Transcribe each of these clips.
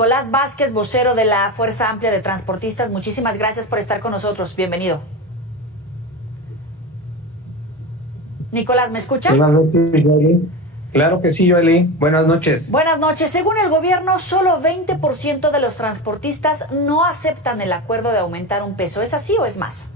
Nicolás Vázquez, vocero de la Fuerza Amplia de Transportistas, muchísimas gracias por estar con nosotros. Bienvenido. Nicolás, ¿me escucha? Buenas noches, Joely. Claro que sí, Joely. Buenas noches. Buenas noches. Según el gobierno, solo 20% de los transportistas no aceptan el acuerdo de aumentar un peso. ¿Es así o es más?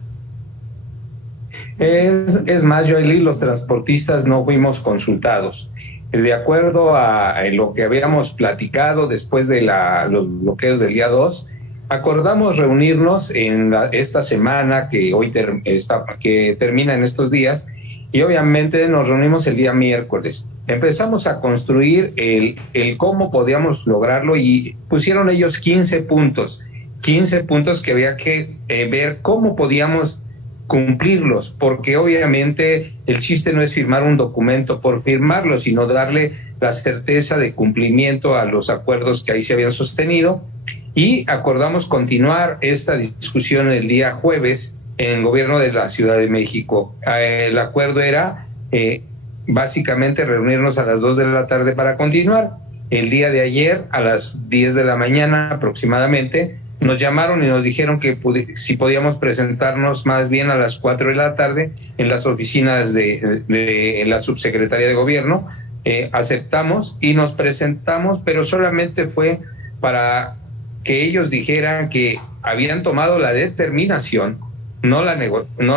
Es más, Joely, los transportistas no fuimos consultados. De acuerdo a lo que habíamos platicado después de los bloqueos del día 2, acordamos reunirnos en esta semana que hoy que termina en estos días, y obviamente nos reunimos el día miércoles. Empezamos a construir el cómo podíamos lograrlo y pusieron ellos 15 puntos que había que ver cómo podíamos cumplirlos, porque obviamente el chiste no es firmar un documento por firmarlo, sino darle la certeza de cumplimiento a los acuerdos que ahí se habían sostenido, y acordamos continuar esta discusión el día jueves en el gobierno de la Ciudad de México. El acuerdo era básicamente reunirnos a las 2 de la tarde para continuar. El día de ayer, a las 10 de la mañana aproximadamente, nos llamaron y nos dijeron que si podíamos presentarnos más bien a las 4 de la tarde en las oficinas de la subsecretaría de gobierno. Aceptamos y nos presentamos, pero solamente fue para que ellos dijeran que habían tomado la determinación, no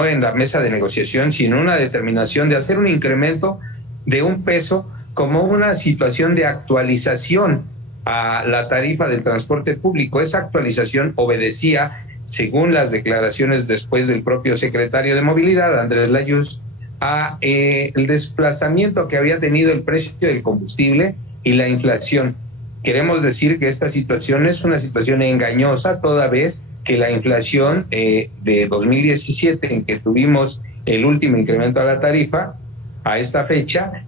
en la mesa de negociación, sino una determinación de hacer un incremento de un peso como una situación de actualización a la tarifa del transporte público. Esa actualización obedecía, según las declaraciones después del propio secretario de Movilidad, Andrés Layuz, a el desplazamiento que había tenido el precio del combustible y la inflación. Queremos decir que esta situación es una situación engañosa, toda vez que la inflación de 2017, en que tuvimos el último incremento a la tarifa, a esta fecha,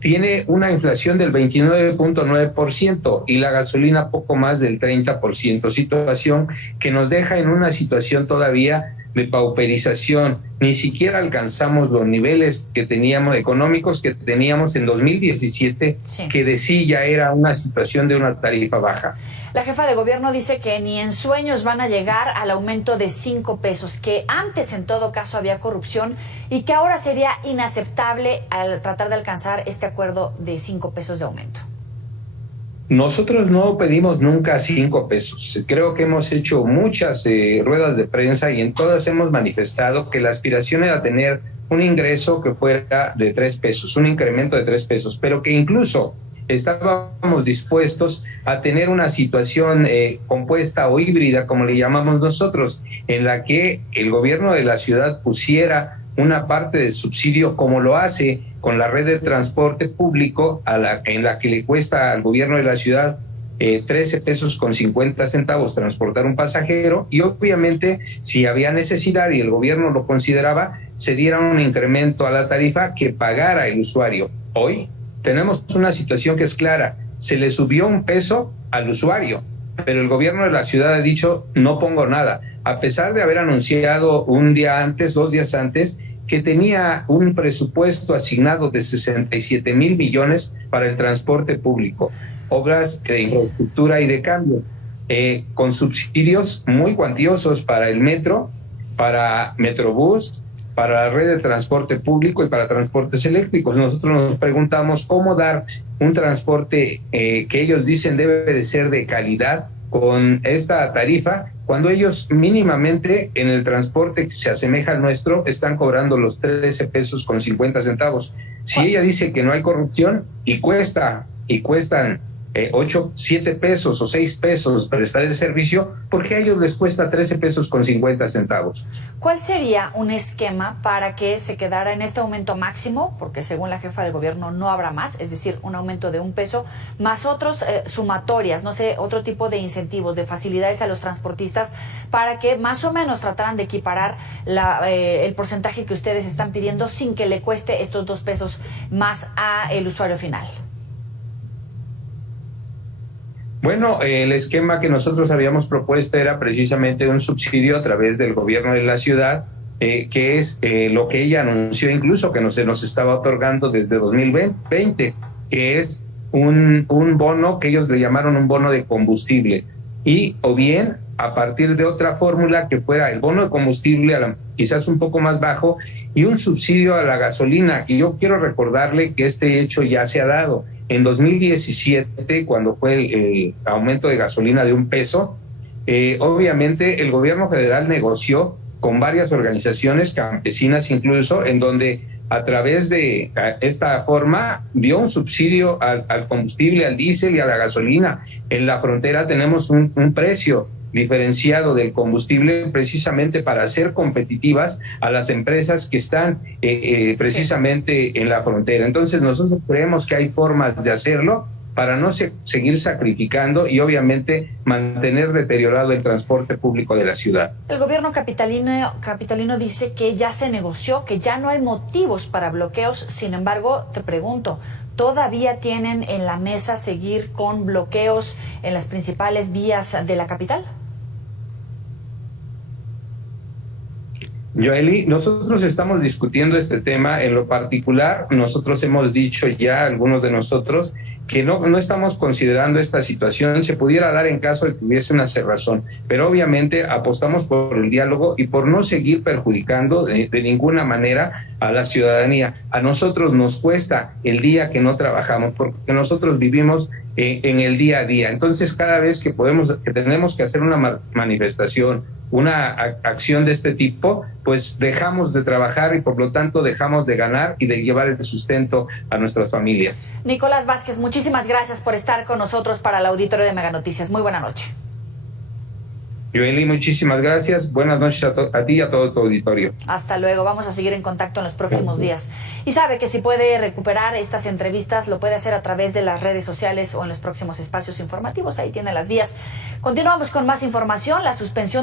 tiene una inflación del 29.9% y la gasolina poco más del 30%, situación que nos deja en una situación todavía de pauperización. Ni siquiera alcanzamos los niveles que teníamos económicos que teníamos en 2017, sí, que de sí ya era una situación de una tarifa baja. La jefa de gobierno dice que ni en sueños van a llegar al aumento de 5 pesos, que antes en todo caso había corrupción y que ahora sería inaceptable al tratar de alcanzar este acuerdo de 5 pesos de aumento. Nosotros no pedimos nunca 5 pesos. Creo que hemos hecho muchas ruedas de prensa y en todas hemos manifestado que la aspiración era tener un ingreso que fuera de 3 pesos, un incremento de 3 pesos, pero que incluso estábamos dispuestos a tener una situación compuesta o híbrida, como le llamamos nosotros, en la que el gobierno de la ciudad pusiera una parte de subsidio, como lo hace con la red de transporte público, en la que le cuesta al gobierno de la ciudad 13 pesos con 50 centavos transportar un pasajero, y obviamente si había necesidad y el gobierno lo consideraba, se diera un incremento a la tarifa que pagara el usuario. Hoy tenemos una situación que es clara: se le subió 1 peso al usuario, pero el gobierno de la ciudad ha dicho no pongo nada, a pesar de haber anunciado un día antes, 2 días antes, que tenía un presupuesto asignado de 67,000 millones para el transporte público, obras de infraestructura y de cambio, con subsidios muy cuantiosos para el metro, para Metrobús, para la red de transporte público y para transportes eléctricos. Nosotros nos preguntamos cómo dar un transporte que ellos dicen debe de ser de calidad con esta tarifa, cuando ellos mínimamente en el transporte que se asemeja al nuestro están cobrando los 13 pesos con 50 centavos. Si ella dice que no hay corrupción y cuestan 8, 7 pesos o 6 pesos prestar el servicio, ¿por qué a ellos les cuesta 13 pesos con 50 centavos? ¿Cuál sería un esquema para que se quedara en este aumento máximo? Porque según la jefa de gobierno no habrá más, es decir, un aumento de 1 peso, más otros sumatorias, no sé, otro tipo de incentivos, de facilidades a los transportistas, para que más o menos trataran de equiparar el porcentaje que ustedes están pidiendo sin que le cueste estos 2 pesos más a el usuario final. Bueno, el esquema que nosotros habíamos propuesto era precisamente un subsidio a través del gobierno de la ciudad, que es lo que ella anunció incluso que se nos estaba otorgando desde 2020, que es un bono que ellos le llamaron un bono de combustible, y o bien a partir de otra fórmula que fuera el bono de combustible quizás un poco más bajo y un subsidio a la gasolina. Y yo quiero recordarle que este hecho ya se ha dado. En 2017, cuando fue el aumento de gasolina de $1, obviamente el gobierno federal negoció con varias organizaciones campesinas incluso, en donde a través de esta forma dio un subsidio al combustible, al diésel y a la gasolina. En la frontera tenemos un precio diferenciado del combustible precisamente para hacer competitivas a las empresas que están precisamente en la frontera. Entonces nosotros creemos que hay formas de hacerlo para no seguir sacrificando y obviamente mantener deteriorado el transporte público de la ciudad. El gobierno capitalino dice que ya se negoció, que ya no hay motivos para bloqueos. Sin embargo, te pregunto, ¿todavía tienen en la mesa seguir con bloqueos en las principales vías de la capital? Joely, nosotros estamos discutiendo este tema. En lo particular, nosotros hemos dicho ya, algunos de nosotros, que no estamos considerando esta situación. Se pudiera dar en caso de que hubiese una cerrazón, pero obviamente apostamos por el diálogo y por no seguir perjudicando de ninguna manera a la ciudadanía. A nosotros nos cuesta el día que no trabajamos, porque nosotros vivimos en el día a día. Entonces, cada vez que tenemos que hacer una manifestación, una acción de este tipo, pues dejamos de trabajar y por lo tanto dejamos de ganar y de llevar el sustento a nuestras familias. Nicolás Vázquez, muchísimas gracias por estar con nosotros para el auditorio de Mega Noticias. Muy buena noche. Joely, muchísimas gracias. Buenas noches a ti y a todo tu auditorio. Hasta luego. Vamos a seguir en contacto en los próximos días. Y sabe que si puede recuperar estas entrevistas, lo puede hacer a través de las redes sociales o en los próximos espacios informativos. Ahí tiene las vías. Continuamos con más información. La suspensión de